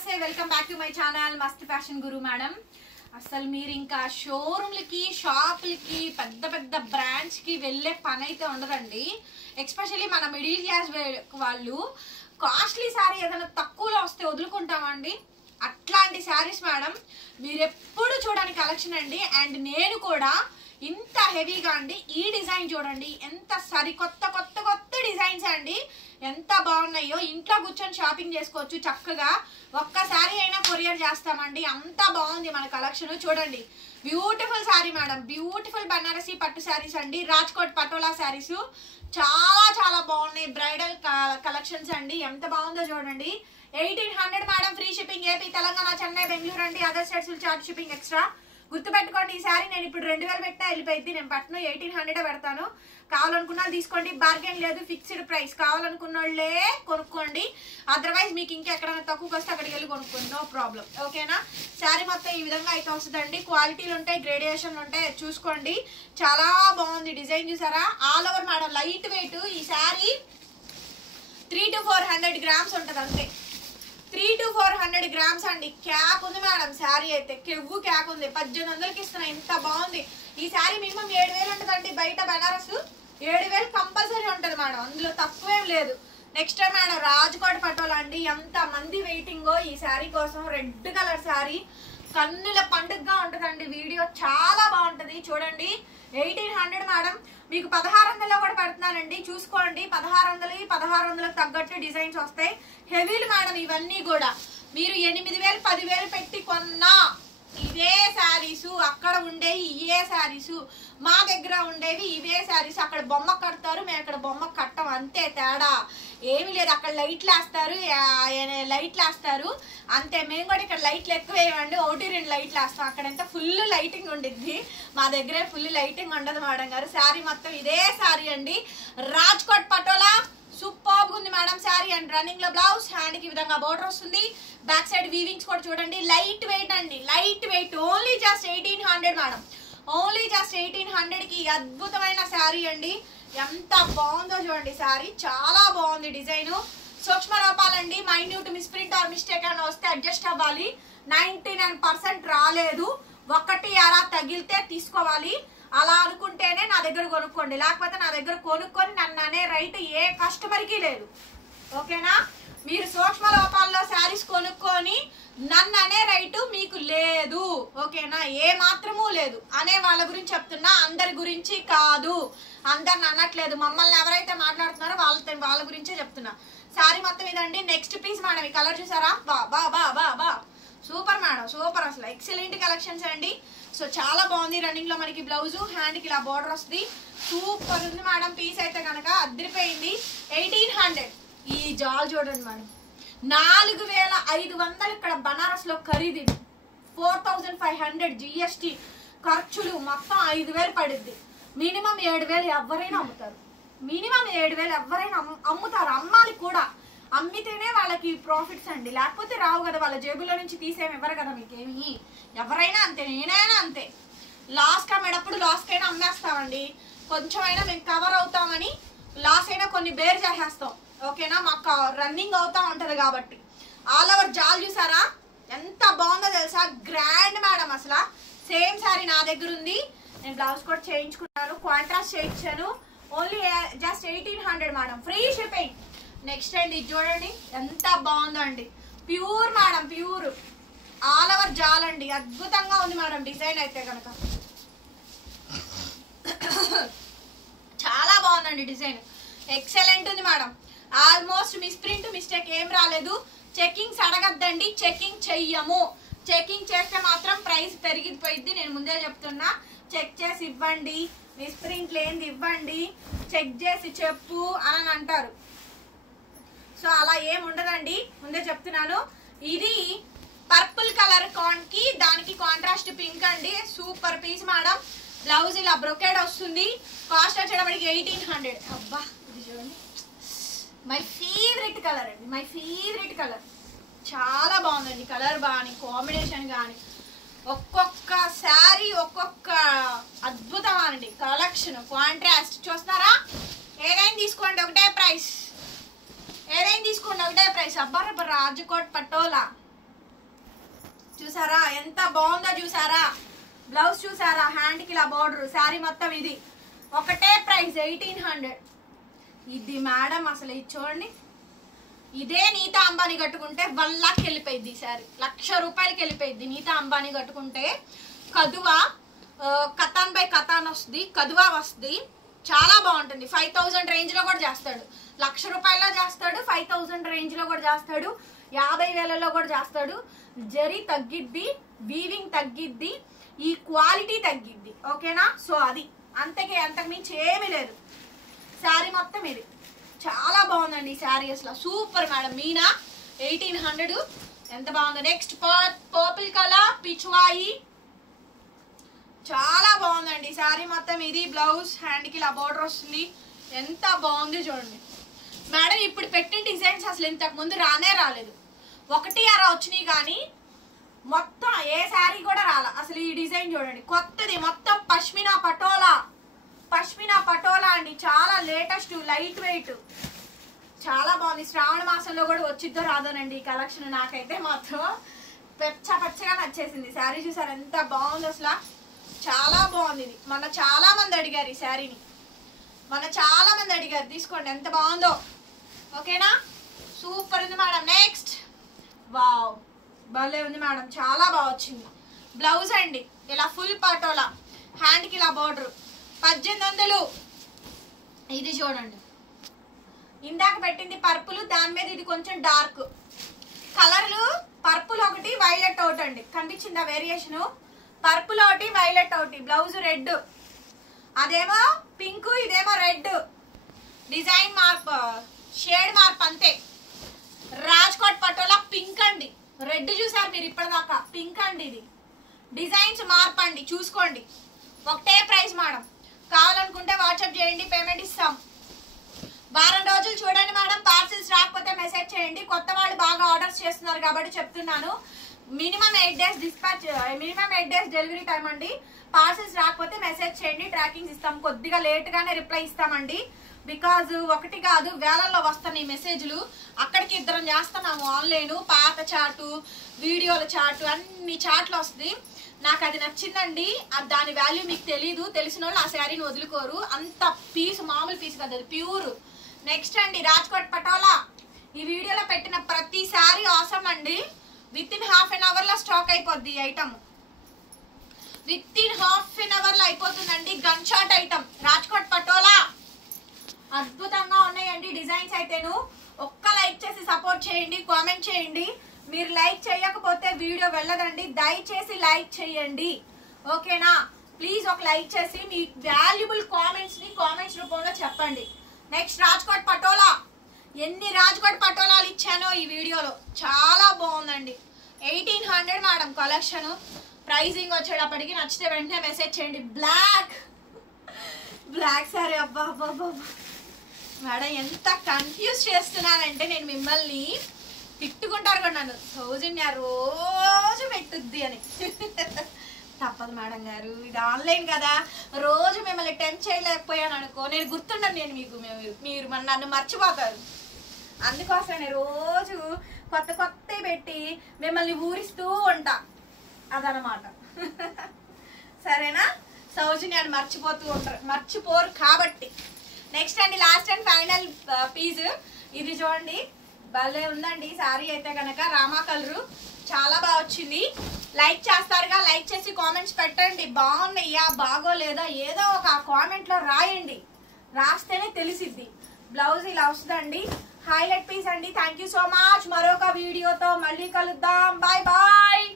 నమస్తే welcome back to my channel మస్త్ fashion గురు madam. అసలు మీరు ఇంకా షోరూమ్లకి షాపులకి పెద్ద పెద్ద బ్రాండ్స్కి వెళ్ళే పని అయితే ఉండదండి. ఎస్పెషల్లీ మన మిడిల్ క్లాస్ వాళ్ళు కాస్ట్లీ శారీ ఏదైనా తక్కువలో వస్తే వదులుకుంటామండి. అట్లాంటి శారీస్ మేడం మీరు ఎప్పుడు చూడని కలెక్షన్ అండి. అండ్ నేను కూడా ఇంత హెవీగా అండి. ఈ డిజైన్ చూడండి, ఎంత సరికొత్త కొత్త కొత్త డిజైన్స్ అండి, ఎంత బాగున్నాయో. ఇంట్లో కూర్చొని షాపింగ్ చేసుకోవచ్చు చక్కగా. ఒక్కసారి అయినా కొరియర్ చేస్తామండి, అంత బాగుంది మన కలెక్షన్. చూడండి, beautiful sari madam, beautiful Banarasi పట్టు శారీస్ అండి, రాజ్కోట్ పటోలా శారీస్ చాలా చాలా బాగున్నాయి. బ్రైడల్ కలెక్షన్స్ అండి, ఎంత బాగుందో చూడండి. 1800 madam, free shipping. AP, Telangana, Chennai, Bengaluru అండి. Other states charge shipping extra. గుర్తుపెట్టుకోండి, ఈ శారీ నేను ఇప్పుడు 2000 పెట్టినా వెళ్ళిపోయింది. నేను పట్టను 1800 పెడతాను. కావాలనుకున్న తీసుకోండి, బార్గెన్ లేదు, ఫిక్స్డ్ ప్రైస్. కావాలనుకున్న వాళ్ళే కొనుక్కోండి, అదర్వైజ్ మీకు ఇంకెక్కడైనా తక్కువకి వస్తే అక్కడికి వెళ్ళి కొనుక్కోండి, నో ప్రాబ్లం. ఓకేనా? శారీ మొత్తం ఈ విధంగా అయితే వస్తుందండి. క్వాలిటీలు ఉంటాయి, గ్రేడియేషన్లు ఉంటాయి, చూసుకోండి. చాలా బాగుంది డిజైన్, చూసారా? All over madam, light weight. ఈ శారీ 300 to 400 గ్రామ్స్ ఉంటుంది అంతే. 300 to 400 గ్రామ్స్ అండి. క్యాప్ ఉంది మేడం, శారీ అయితే కెవ్వు క్యాప్ ఉంది. 1800కి ఇస్తున్నా, ఎంత బాగుంది. ఈ శారీ మినిమం 7000 ఉంటుందండి. బయట బనారస్ 7000 కంపల్సరీ ఉంటుంది మేడం, అందులో తక్కువేం లేదు. నెక్స్ట్ మేడం, రాజ్కోట్ పటోలా అండి. ఎంత మంది వెయిటింగో ఈ శారీ కోసం. రెడ్ కలర్ శారీ, కన్నుల పండుగగా ఉంటుందండి. వీడియో చాలా బాగుంటుంది, చూడండి. 1800 మేడం, మీకు 1600లో కూడా పెడుతున్నానండి, చూసుకోండి. 1600 తగ్గట్టు డిజైన్స్ వస్తాయి. హెవీలు మేడం ఇవన్నీ కూడా. మీరు 8000 10,000 పెట్టి కొన్నా ఇవే శారీస్, అక్కడ ఉండేవి ఇవే శారీస్, మా దగ్గర ఉండేవి ఇవే శారీస్. అక్కడ బొమ్మ కడతారు, మేము ఇక్కడ బొమ్మ కట్టం, అంతే తేడా, ఏమీ లేదు. అక్కడ లైట్లు వేస్తారు అంతే. మేము కూడా ఇక్కడ లైట్లు ఎక్కువ వేయమండి, 1-2 లైట్లు వేస్తాం. అక్కడంతా ఫుల్ లైటింగ్ ఉండిద్ది, మా దగ్గరే ఫుల్ లైటింగ్ ఉండదు మేడం గారు. శారీ మొత్తం ఇదే శారీ అండి, రాజ్కోట్ పటోలా. సూపర్ ఉంది మేడం శారీ. అండ్ రన్నింగ్ లో బ్లౌజ్, హ్యాండ్ కి విధంగా బోర్డర్ వస్తుంది. బ్యాక్ సైడ్ వీవింగ్స్ కూడా చూడండి. లైట్ వెయిట్ అండి, light weight. Only just 1800 madam, only just 1800కి అద్భుతమైన శారీ అండి. ఎంత బాగుందో చూడండి శారీ, చాలా బాగుంది డిజైన్. సూక్ష్మ రూపాలండి, మైన్యూట్ మిస్ప్రింట్ ఆర్ మిస్టేక్ అని వస్తే అడ్జస్ట్ అవ్వాలి. 99% రాలేదు, ఒకటి అలా తగిలితే తీసుకోవాలి. అలా అనుకుంటేనే నా దగ్గర కొనుక్కోండి, లేకపోతే నా దగ్గర కొనుక్కొని నన్ను అనే రైట్ ఏ కస్టమర్కి లేదు. ఓకేనా? మీరు సూక్ష్మ లోపాల్లో శారీస్ కొనుక్కొని నన్ను అనే రైటు మీకు లేదు. ఓకేనా? ఏ మాత్రమూ లేదు. అనే వాళ్ళ గురించి చెప్తున్నా, అందరి గురించి కాదు. అందరిని అనట్లేదు, మమ్మల్ని ఎవరైతే మాట్లాడుతున్నారో వాళ్ళ గురించే చెప్తున్నా. శారీ మొత్తం ఇదండి. నెక్స్ట్ పీస్ మేడం, ఈ కలర్ చూసారా? బా బా బా బా బా సూపర్ మేడం, సూపర్. అసలు ఎక్సలెంట్ కలెక్షన్స్ అండి. సో చాలా బాగుంది. రన్నింగ్ లో మనకి బ్లౌజ్, హ్యాండ్ కి ఇలా బోర్డర్ వస్తుంది. సూపర్ ఉంది మేడం. పీస్ అయితే కనుక అదిరిపోయింది. 1800. ఈ జాల్ చూడండి మేడం, 4500 ఇక్కడ బనారస్ లో ఖరీదు. 4500 GST ఖర్చులు మొత్తం 5000 పడుద్ది. మినిమం 7000 ఎవరైనా అమ్ముతారు, మినిమం 7000 ఎవరైనా అమ్ముతారు. అమ్మాలి కూడా, అమ్మితేనే వాళ్ళకి ప్రాఫిట్స్ అండి, లేకపోతే రావు కదా. వాళ్ళ జేబులో నుంచి తీసేమి ఇవ్వరు కదా మీకేమి. ఎవరైనా అంతే, నేనైనా అంతే. లాస్కి అమ్మేటప్పుడు లాస్కైనా అమ్మేస్తామండి, కొంచెమైనా మేము కవర్ అవుతామని లాస్ అయినా కొన్ని బేర్ చేసేస్తాం. ఓకేనా? మాకు రన్నింగ్ అవుతా ఉంటది కాబట్టి. ఆల్ ఓవర్ జాల్ చూసారా ఎంత బాగుందో తెలుసా? Grand madam. అసలు సేమ్ శారీ నా దగ్గర ఉంది, నేను బ్లౌజ్ కూడా చేయించుకున్నాను, కాంట్రాస్ట్ చేయించాను. Only just 1800 madam, free shipping. Next అండి, ఇది చూడండి ఎంత బాగుందో అండి. Pure madam, pure all over జాల్ అండి. అద్భుతంగా ఉంది మేడం డిజైన్ అయితే కనుక. చాలా బాగుందండి డిజైన్, ఎక్సలెంట్ ఉంది మేడం. ఆల్మోస్ట్ మిస్ప్రింట్ మిస్టేక్ ఏం రాలేదు. చెక్కింగ్స్ అడగద్దండి, చెక్కింగ్ చెయ్యము. చెక్కింగ్ చేస్తే మాత్రం ప్రైస్ పెరిగిపోయిద్ది, నేను ముందే చెప్తున్నా. చెక్ చేసి ఇవ్వండి, మిస్ప్రింట్ లేనిది ఇవ్వండి, చెక్ చేసి చెప్పు అని అంటారు. సో అలా ఏం ఉండదండి, ముందే చెప్తున్నాను. ఇది పర్పుల్ కలర్ కి దానికి కాంట్రాస్ట్ పింక్ అండి. Super piece madam. బ్లౌజ్ ఇలా బ్రొకేడ్ వస్తుంది. కాస్ట్ వచ్చేటప్పటికి 1800. అబ్బా, ఇది చూడండి, మై ఫేవరెట్ కలర్ అండి, మై ఫేవరెట్ కలర్. చాలా బాగుందండి కలర్, బాగా కాంబినేషన్ కానీ ఒక్కొక్క శారీ ఒక్కొక్క అద్భుతం అండి. కలెక్షన్ కాంట్రాస్ట్ చూస్తున్నారా? ఏదైనా తీసుకోండి ఒకటే ప్రైస్, ఏదైనా తీసుకోండి ఒకటే ప్రైస్. అబ్బా, రాజ్కోట్ పటోలా చూసారా ఎంత బాగుందో, చూసారా బ్లౌజ్ చూసారా, హ్యాండ్ కి ఇలా బార్డర్, శారీ మొత్తం ఇది ఒకటే ప్రైస్ 1800. ఇది మేడం అసలు ఇది చూడండి, ఇదే నీతా అంబానీ కట్టుకుంటే 1 లాక్ వెళ్ళిపోయింది. శారీ 1,00,000 రూపాయలకి వెళ్ళిపోయింది. నీతా అంబానీ కట్టుకుంటే కదువా కతాన్ బై కతాన్ వస్తుంది, కదువా వస్తుంది, చాలా బాగుంటుంది. 5000 రేంజ్ లో కూడా చేస్తాడు, 1,00,000 రూపాయల్లో చేస్తాడు, 5000 రేంజ్ లో కూడా చేస్తాడు, 50,000లో కూడా చేస్తాడు. జరీ తగ్గిద్ది, వీవింగ్ తగ్గిద్ది, ఈ క్వాలిటీ తగ్గిద్ది. ఓకేనా? సో అది అంతకు మించి ఏమీ లేదు. శారీ మొత్తం ఇది చాలా బాగుందండి. ఈ శారీ అసలు సూపర్ మేడం. మీనా 1800 ఎంత బాగుందో. నెక్స్ట్ పర్పుల్ కలర్ పిచ్వాయి, చాలా బాగుందండి. శారీ మొత్తం ఇది, బ్లౌజ్ హ్యాండ్ కి ఇలా బోర్డర్ వస్తుంది, ఎంత బాగుంది చూడండి మేడం. ఇప్పుడు పెట్టిన డిజైన్స్ అసలు ఇంతకు ముందు రానే రాలేదు, 1 వచ్చినాయి కానీ మొత్తం ఏ శారీ కూడా రాలా. అసలు ఈ డిజైన్ చూడండి కొత్తది, మొత్తం పష్మినా పటోలా అండి, చాలా లేటెస్ట్, లైట్ వెయిట్, చాలా బాగుంది. శ్రావణ మాసంలో కూడా వచ్చిద్దో రాదోనండి ఈ కలెక్షన్. నాకైతే మాత్రం పచ్చగా నచ్చేసింది. శారీ చూసారు ఎంత బాగుంది అసలు, చాలా బాగుంది. ఇది మొన్న చాలా మంది అడిగారు ఈ శారీని, తీసుకోండి ఎంత బాగుందో. ఓకేనా? సూపర్ ఉంది మేడం. నెక్స్ట్ వావ్ భలే ఉంది మేడం, చాలా బాగా వచ్చింది. బ్లౌజ్ అండి ఇలా ఫుల్ పటోలా, హ్యాండ్ కి ఇలా బార్డర్, 1800. ఇది చూడండి, ఇందాక పెట్టింది పర్పుల్, దాని మీద ఇది కొంచెం డార్క్ కలర్లు. పర్పుల్ ఒకటి, వైలెట్ ఒకటి అండి, కనిపించిందా వేరియేషన్? పర్పుల్ ఒకటి, వైలెట్ ఒకటి. బ్లౌజ్ రెడ్, అదేమో పింక్, ఇదేమో రెడ్. డిజైన్ మార్పు, షేడ్ మార్పు అంతే. రాజ్కోట్ పటోలా పింక్ అండి, రెడ్ చూసారు మీరు ఇప్పటిదాకా, పింక్ అండి. ఇది డిజైన్స్ మార్పు అండి, చూసుకోండి. ఒకటే ప్రైస్ మేడం. కావాలనుకుంటే వాట్సాప్ చేయండి, పేమెంట్ ఇస్తాం. వారం రోజులు చూడండి మేడం. పార్సిల్స్ రాకపోతే మెసేజ్ చేయండి. కొత్త వాళ్ళు బాగా ఆర్డర్స్ చేస్తున్నారు కాబట్టి చెప్తున్నాను. మినిమం 8 డేస్ డెలివరీ టైం అండి. పార్సిల్స్ రాకపోతే మెసేజ్ చేయండి, ట్రాకింగ్స్ ఇస్తాం. కొద్దిగా లేట్ గానే రిప్లై ఇస్తామండి, బికాజ్ ఒకటి కాదు వేలల్లో వస్తున్నాయి మెసేజ్లు. అక్కడికి 2 చేస్తున్నాము ఆన్లైన్, పాత చాటు, వీడియోల చాటు, అన్ని చాట్లు వస్తుంది. నాకు అది నచ్చిందండి. దాని వాల్యూ మీకు తెలీదు, తెలిసిన వాళ్ళు ఆ శారీని వదులుకోరు. అంత పీస్, మామూలు పీస్ కదా, అది ప్యూర్. నెక్స్ట్ అండి రాజ్కోట్ పటోలా. ఈ వీడియోలో పెట్టిన ప్రతి శారీ ఆసమ్ అండి. విత్ ఇన్ ½ an hour లో స్టాక్ అయిపోద్ది. ఈ item with in ½ an hour లో అయిపోతుందండి. Gun shot item Rajkot patola, అద్భుతంగా ఉన్నాయండి డిజైన్స్. అయితేను ఒక్క లైక్ చేసి సపోర్ట్ చేయండి, కామెంట్ చేయండి. మీరు లైక్ చేయకపోతే వీడియో వెళ్ళదండి, దయచేసి లైక్ చేయండి. ఓకేనా? ప్లీజ్ ఒక లైక్ చేసి మీ వాల్యుబుల్ కామెంట్స్ రూపంలో చెప్పండి. నెక్స్ట్ రాజ్కోట్ పటోలా. ఎన్ని రాజ్కోట్ పటోలాలు ఇచ్చానో ఈ వీడియోలో, చాలా బాగుందండి. 1800 మేడం కలెక్షన్. ప్రైజింగ్ వచ్చేటప్పటికి నచ్చితే వెంటనే మెసేజ్ చేయండి. బ్లాక్ సారీ, అబ్బా మేడం ఎంత కన్ఫ్యూజ్ చేస్తున్నానంటే, నేను మిమ్మల్ని తిట్టుకుంటారు కూడా నన్ను, సౌజన్య రోజు పెట్టుద్ది అని. తప్పదు మేడం గారు, ఇది ఆన్లైన్ కదా, రోజు మిమ్మల్ని టెంప్ట్ చేయలేకపోయాను అనుకో, నేను గుర్తుండను. నేను మీరు నన్ను మర్చిపోతారు. అందుకోసం నేను రోజు కొత్త పెట్టి మిమ్మల్ని ఊరిస్తూ ఉంటా, అదనమాట. సరేనా? సౌజన్యాన్ని మర్చిపోరు కాబట్టి. నెక్స్ట్ అండి లాస్ట్ అండ్ ఫైనల్ పీస్. ఇది చూడండి భలే ఉందండి శారీ అయితే కనుక, రామా కలరు, చాలా బాగా వచ్చింది. లైక్ చేస్తారుగా, లైక్ చేసి కామెంట్స్ పెట్టండి. బాగున్నాయా బాగోలేదా ఏదో ఒక కామెంట్లో రాయండి, రాస్తేనే తెలిసిద్ది. బ్లౌజ్ ఇలా వస్తుందండి, హైలైట్ పీస్ అండి. Thank you so much. మరొక వీడియోతో మళ్ళీ కలుద్దాం. Bye bye.